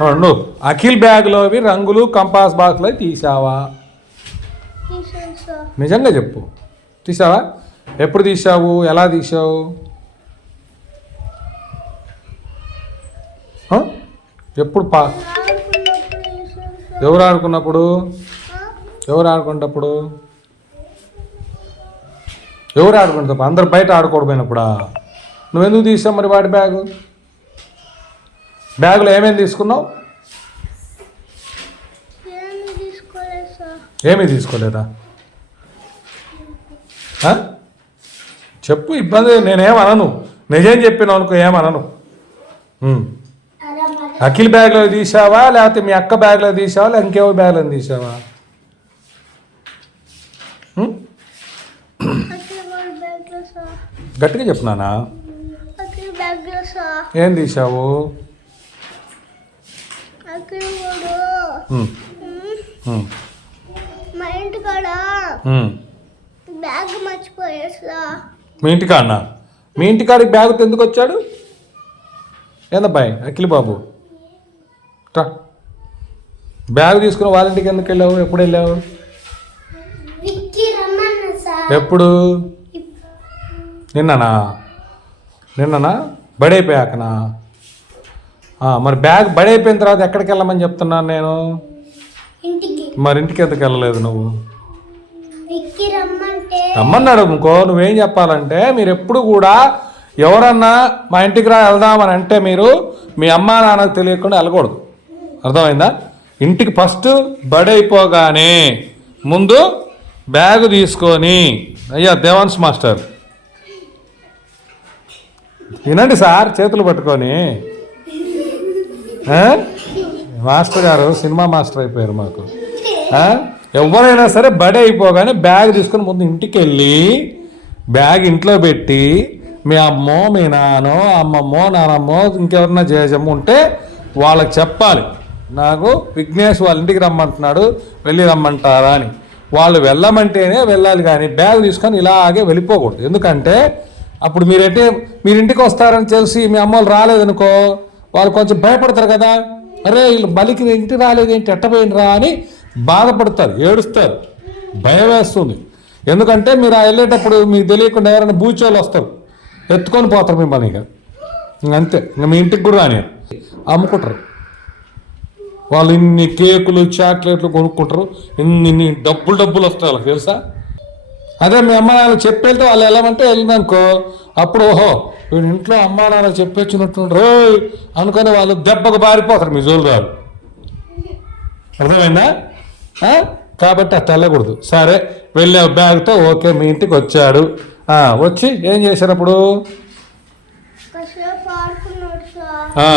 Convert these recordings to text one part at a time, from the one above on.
రెండు అఖిల్ బ్యాగ్లోవి రంగులు కంపాస్ బాక్స్లో తీసావా నిజంగా చెప్పు. తీసావా ఎప్పుడు తీసావు ఎలా తీసావు ఎప్పుడు పా ఎవరు ఆడుకున్నప్పుడు? ఎవరు ఆడుకున్నప్పుడు? ఎవరు ఆడుకున్నప్పుడు? అందరు బయట ఆడుకోకపోయినప్పుడా? నువ్వెందుకు తీసావు మరి వాడి బ్యాగు? బ్యాగులో ఏమేమి తీసుకున్నావు? ఏమి తీసుకోలేదు? చెప్పు ఇబ్బంది నేనేమనను నిజం చెప్పినావు అనుకో ఏమనను. అఖిల్ బ్యాగ్లో తీసావా? లేకపోతే మీ అక్క బ్యాగ్లో తీసావా? లేక ఇంకేవో బ్యాగ్లో తీసావా? గట్టిగా చెప్తున్నానా ఏం తీసావు? అఖిల్ వాడు ఉమ్, ఉమ్, ఉమ్, మా ఇంటికాడ ఉమ్. బ్యాగ్ మర్చిపోయాడు సార్. మీ ఇంటికాడనా? మీ ఇంటికాడికి బ్యాగ్ ఎందుకు వచ్చాడు? ఏందబ్బాయి అఖిల్ బాబు? రా. బ్యాగ్ తీసుకుని వాళ్ళ ఇంటికి ఎందుకు వెళ్ళావు? ఎప్పుడు వెళ్ళావు? ఎప్పుడు? నిన్ననా? నిన్ననా? బడైపోయాకనా ఆ, మరి బ్యాగ్ బడైపోయిన తర్వాత ఎక్కడికి వెళ్ళమని చెప్తున్నాను నేను? మరి ఇంటికి ఎందుకు వెళ్ళలేదు నువ్వు? రమ్మన్నాడు ఇంకో నువ్వేం చెప్పాలంటే మీరు ఎప్పుడు కూడా ఎవరన్నా మా ఇంటికి రా వెళ్దామని అంటే మీరు మీ అమ్మా నాన్నకు తెలియకుండా వెళ్ళకూడదు. అర్థమైందా? ఇంటికి ఫస్ట్ బడి అయిపోగానే ముందు బ్యాగ్ తీసుకొని అయ్యా దేవాన్స్ మాస్టర్. వినండి సార్ చేతులు పట్టుకొని? మాస్టర్ గారు సినిమా మాస్టర్ అయిపోయారు మాకు. ఎవరైనా సరే బడి అయిపోగానే బ్యాగ్ తీసుకొని ముందు ఇంటికి వెళ్ళి బ్యాగ్ ఇంట్లో పెట్టి మీ అమ్మో మీ నాన్నో అమ్మమ్మో నానమ్మో ఇంకెవరన్నా జేజమ్మ ఉంటే వాళ్ళకి చెప్పాలి. నాకు విఘ్నేష్ వాళ్ళ ఇంటికి రమ్మంటున్నాడు వెళ్ళి రమ్మంటారా అని. వాళ్ళు వెళ్ళమంటేనే వెళ్ళాలి కానీ బ్యాగ్ తీసుకొని ఇలాగే వెళ్ళిపోకూడదు. ఎందుకంటే అప్పుడు మీరైతే మీరు ఇంటికి వస్తారని తెలిసి మీ అమ్మ వాళ్ళు రాలేదనుకో వాళ్ళు కొంచెం భయపడతారు కదా. అరే వీళ్ళు బలికి ఇంటికి రాలేదు ఏంటి ఎట్టపోయినరా అని బాధపడతారు ఏడుస్తారు. భయం వేస్తుంది. ఎందుకంటే మీరు ఆ వెళ్ళేటప్పుడు మీకు తెలియకుండా ఎవరైనా బూచోళ్ళు వస్తారు. ఎత్తుకొని పోతారు మిమ్మల్ని ఇక. అంతే. ఇంక మీ ఇంటికి కూడా రాని అమ్ముకుంటారు. వాళ్ళు ఇన్ని కేకులు చాక్లెట్లు కొనుక్కుంటారు. ఇన్ని ఇన్ని డబ్బులు డబ్బులు వస్తాయి వాళ్ళకి తెలుసా? అదే మీ అమ్మ నాన్న చెప్పేళ్తే వాళ్ళు వెళ్ళమంటే వెళ్ళిందనుకో అప్పుడు ఓహో వీడు ఇంట్లో అమ్మ నాన్న చెప్పొచ్చినట్టు అనుకొని వాళ్ళు దెబ్బకు బారిపోతారు మీ జోలుదారు అర్థమైందా? కాబట్టి అది తెల్లకూడదు. సరే వెళ్ళే బ్యాగ్తో ఓకే మీ ఇంటికి వచ్చాడు. వచ్చి ఏం చేశారు అప్పుడు? కాసేపు ఆడుకున్నాడు సార్. ఆ,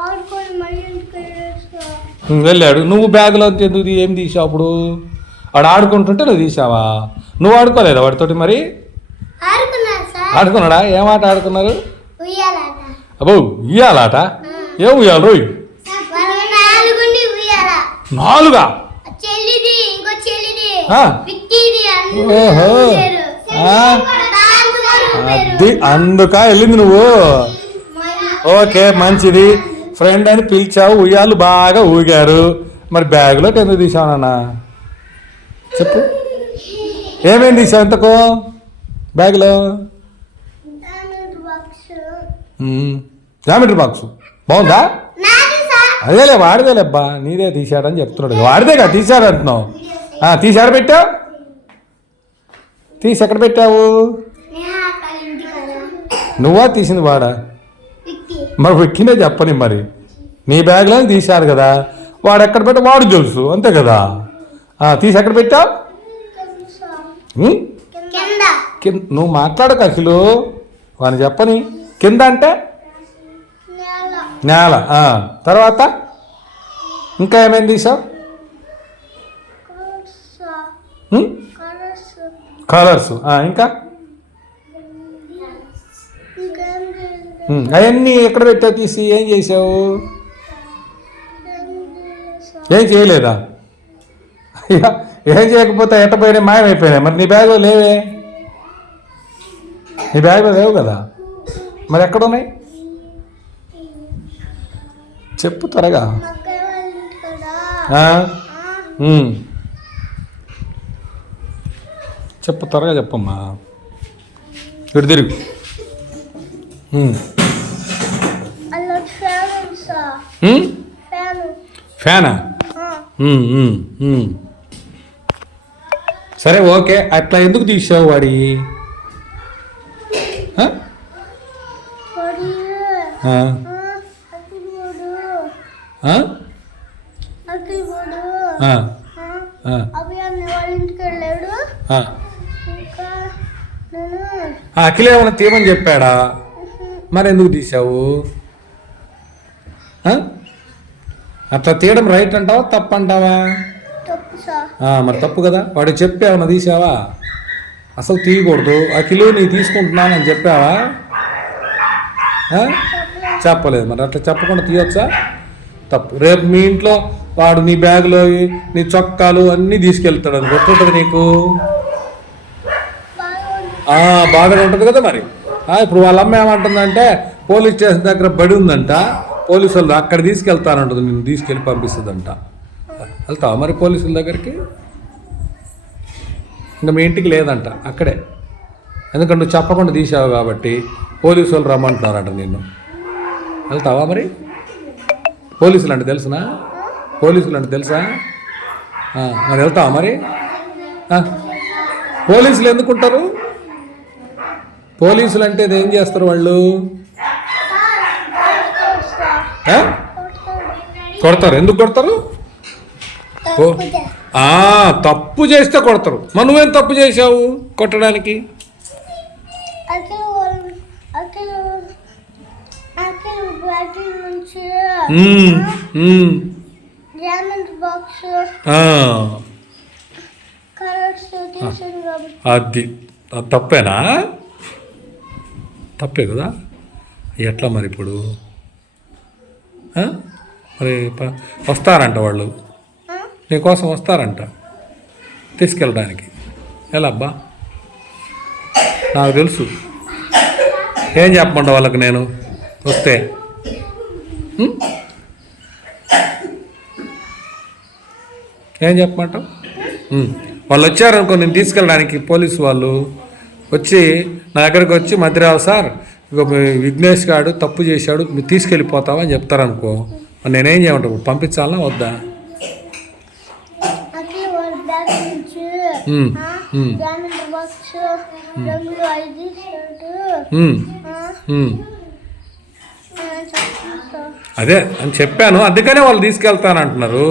ఆడుకొని మళ్ళీ ఇంటికి వెళ్ళాడు నువ్వు బ్యాగ్లో ఎందుకు ఏం తీసావు అప్పుడు? వాడు ఆడుకుంటుంటే నువ్వు తీసావా? నువ్వు ఆడుకోలేదా వాడితోటి మరి? ఆడుకున్నాడు? ఏం ఆట ఆడుకున్నారు? అబ్బో ఉయ్యాలాట? ఏం ఉయ్యాలి రోయ్? నాలుగా? ఓహో. అది అందుక వెళ్ళింది నువ్వు. ఓకే మంచిది. ఫ్రెండ్ అని పిలిచావు ఉయ్యాలు బాగా ఊగారు. మరి బ్యాగ్లో ఎందుకు తీసావనన్నా చెప్పు. ఏమేం తీసావు ఎంతకు బ్యాగ్లో. జామెట్రీ బాక్స్ బాగుందా? అదేలే వాడిదేలే అబ్బా నీదే తీశాడని చెప్తున్నాడు. వాడిదే కదా తీశాడు అంటున్నావు ఎక్కడ పెట్టావు? తీసి ఎక్కడ పెట్టావు? నువ్వా తీసింది వాడా? మరి వెక్కినే చెప్పని మరి. నీ బ్యాగ్లో తీశారు కదా. వాడు ఎక్కడ పెట్టా వాడు తెలుసు అంతే కదా. తీసి ఎక్కడ పెట్టావు? నువ్వు మాట్లాడకు అసలు వాడిని చెప్పని. కింద అంటే నేల తర్వాత? ఇంకా ఏమేమి తీసావు? కలర్స్. ఇంకా? అవన్నీ ఎక్కడ పెట్టావు తీసి? ఏం చేసావు? ఏం చేయలేదా? ఏం చేయకపోతే ఎట్ట పోయినా మాయమైపోయినాయి. మరి నీ బ్యాగ్లో లేవే? నీ బ్యాగ్లో లేవు కదా? మరి ఎక్కడ ఉన్నాయి చెప్పు త్వరగా. చెప్పు త్వరగా చెప్పమ్మా. ఇటు తిరుగు. ఫ్యానా? సరే ఓకే. అట్లా ఎందుకు తీసావు వాడి ఆ? పొడి ఆ? అఖిల్ పోడు ఆ? అఖిల్ పోడు ఆ. ఆ, ఆ. అభియాన్ వాళ్ళ ఇంటికి వెళ్ళాడు ఆ. ఇంకా నేను ఆ అఖిల ఏమైనా తీయమని చెప్పాడా? మరి ఎందుకు తీసావు అట్లా తీయడం రైట్ అంటావా తప్పు అంటావా? మరి తప్పు కదా. వాడు చెప్పి తీసావా అసలు తీయకూడదు. అఖిలు నీ తీసుకుంటున్నానని చెప్పావా? చెప్పలేదు. మరి అట్లా చెప్పకుండా తీయొచ్చా? తప్పు. రేపు మీ ఇంట్లో వాడు నీ బ్యాగులో నీ చొక్కాలు అన్నీ తీసుకెళ్తాడు అది గుర్తుంటుంది నీకు? బాగానే ఉంటుంది కదా మరి. ఇప్పుడు వాళ్ళ అమ్మ ఏమంటుందంటే పోలీస్ స్టేషన్ దగ్గర బడి ఉందంట. పోలీసు వాళ్ళు అక్కడ తీసుకెళ్తానంటుంది. నేను తీసుకెళ్ళి పంపిస్తుందంట. వెళ్తావా మరి పోలీసుల దగ్గరికి? ఇంకా మీ ఇంటికి లేదంట. అక్కడే. ఎందుకంటే నువ్వు చెప్పకుండా తీసావు కాబట్టి పోలీసు వాళ్ళు రమ్మంటున్నారంట నిన్ను. వెళ్తావా మరి? పోలీసులు అంటే తెలుసునా? పోలీసులు అంటే తెలుసా? మరి వెళ్తావా మరి? పోలీసులు ఎందుకుంటారు పోలీసులు అంటే ఏం చేస్తారు వాళ్ళు? కొడతారు. ఎందుకు కొడతారు? తప్పు చేస్తే కొడతారు. మరి నువ్వేం తప్పు చేసావు కొట్టడానికి అఖిల్ వాళ్ళు అఖిల్ అఖిల్ బ్యాటరీ నుంచి ఉమ్, ఉమ్, డ్యామేజ్ బాక్స్ ఆ, కలర్స్ తీసాను కాబట్టి అది. తప్పేనా? తప్పే కదా? ఎట్లా మరి ఇప్పుడు? మరి వస్తారంట వాళ్ళు? నీకోసం వస్తారంట. తీసుకెళ్ళడానికి. ఎలా అబ్బా నాకు తెలుసు. ఏం చెప్పమంట వాళ్ళకి నేను? వస్తే? ఏం చెప్పమంటావు? ఉం. వాళ్ళు వచ్చారనుకో నేను తీసుకెళ్ళడానికి పోలీసు వాళ్ళు వచ్చి నా దగ్గరకు వచ్చి మధ్యరావు సార్ ఇక విఘ్నేష్ గారు తప్పు చేశాడు మీరు తీసుకెళ్ళిపోతామని చెప్తారనుకో నేనేం చేయమంటావు? పంపించాలా వద్దా? రంగులు అదే అని చెప్పాను. అందుకనే వాళ్ళు తీసుకెళ్తానంటున్నారు.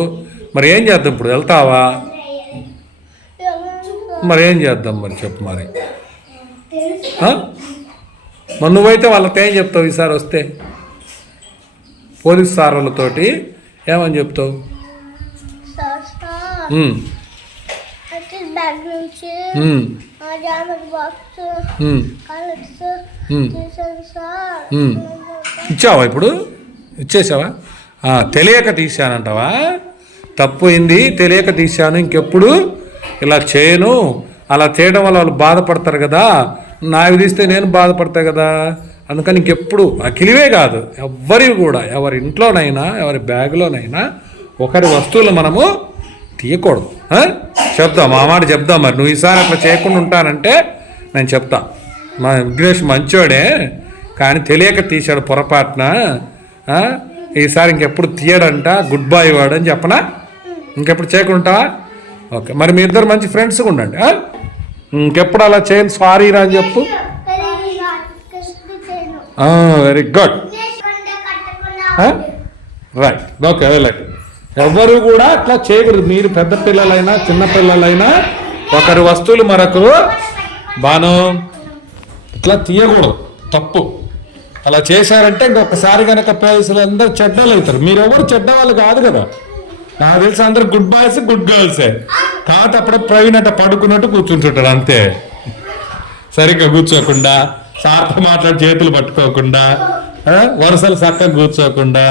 మరి ఏం చేద్దాం ఇప్పుడు? వెళ్తావా? మరి ఏం చేద్దాం మరి చెప్పు మరి? మరి నువ్వైతే వాళ్ళతో ఏం చెప్తావు ఈసారి వస్తే? పోలీస్ సార్ వాళ్ళతోటి ఏమని చెప్తావు. ఇచ్చావా ఇప్పుడు? ఇచ్చేసావా? తెలియక తీశానంటావా? తప్పు అయింది తెలియక తీశాను ఇంకెప్పుడు? ఇలా చేయను. అలా చేయడం వల్ల వాళ్ళు బాధపడతారు కదా. నా తీస్తే నేను బాధపడతా కదా. అందుకని ఇంకెప్పుడు? అఖిలివే కాదు. ఎవరి కూడా ఎవరి ఇంట్లోనైనా ఎవరి బ్యాగ్లోనైనా ఒకరి వస్తువులు మనము తీయకూడదు. చెప్దాం మా మాట చెప్దాం మరి. నువ్వు ఈసారి అట్లా చేయకుండా ఉంటానంటే నేను చెప్తా. మా విఘ్నేష్ మంచోడే కానీ తెలియక తీశాడు పొరపాటున. ఈసారి ఇంకెప్పుడు తీయడంట గుడ్ బాయ్ వాడు అని చెప్పనా? ఇంకెప్పుడు చేయకుండా ఓకే మరి మీ ఇద్దరు మంచి ఫ్రెండ్స్గా ఉండండి ఇంకెప్పుడు అలా చేయను సారీ రా అని చెప్పు. వెరీ గుడ్ రైట్ ఓకే వెళ్ళండి ఎవరు కూడా అట్లా చేయకూడదు. మీరు పెద్ద పిల్లలైనా చిన్న పిల్లలైనా ఒకరి వస్తువులు మరొకరు బాను ఇట్లా తీయకూడదు తప్పు. అలా చేశారంటే ఇంకొకసారి కనుక పోలీసులు అందరూ చెడ్డలు అవుతారు మీరెవరు చెడ్డ వాళ్ళు కాదు కదా. నాకు తెలిసి అందరు గుడ్ బాయ్స్ గుడ్ గర్ల్సే కాకపోతే అప్పుడే ప్రవీణ్ అట్ట పడుకున్నట్టు కూర్చుంటుంటారు అంతే. సరిగ్గా కూర్చోకుండా సార్తో మాట్లాడి చేతులు పట్టుకోకుండా వరుసలు చక్కగా కూర్చోకుండా.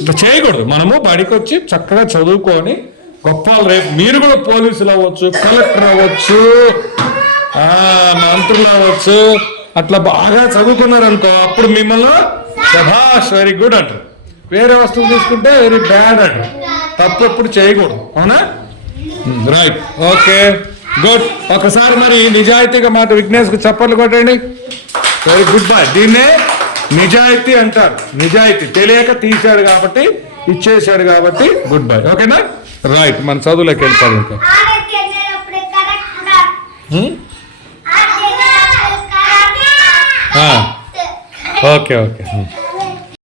ఇట్లా చేయకూడదు. మనము బడికి వచ్చి చక్కగా చదువుకొని గొప్ప రేపు మీరు కూడా పోలీసులు అవ్వచ్చు కలెక్టర్ అవ్వచ్చు మంత్రులు అవ్వచ్చు అట్లా బాగా చదువుకున్నారనుకో అప్పుడు మిమ్మల్ని శభాష్ వెరీ గుడ్ అంటారు. వేరే వస్తువు తీసుకుంటే వెరీ బ్యాడ్ అంట తప్పు ఎప్పుడు చేయకూడదు అవునా? రైట్ ఓకే గుడ్ ఒకసారి మరి నిజాయితీగా మాట విఘ్నేష్కు చప్పట్లు కొట్టండి. వెరీ గుడ్ బాయ్ దీన్నే నిజాయితీ అంటారు. నిజాయితీ తెలియక తీశాడు కాబట్టి ఇచ్చేసాడు కాబట్టి గుడ్ బై ఓకేనా రైట్ మన చదువులోకి వెళ్ళిపోదు ఇంకా. ಹಾಂ. Okay okay. ಹ್ಞೂ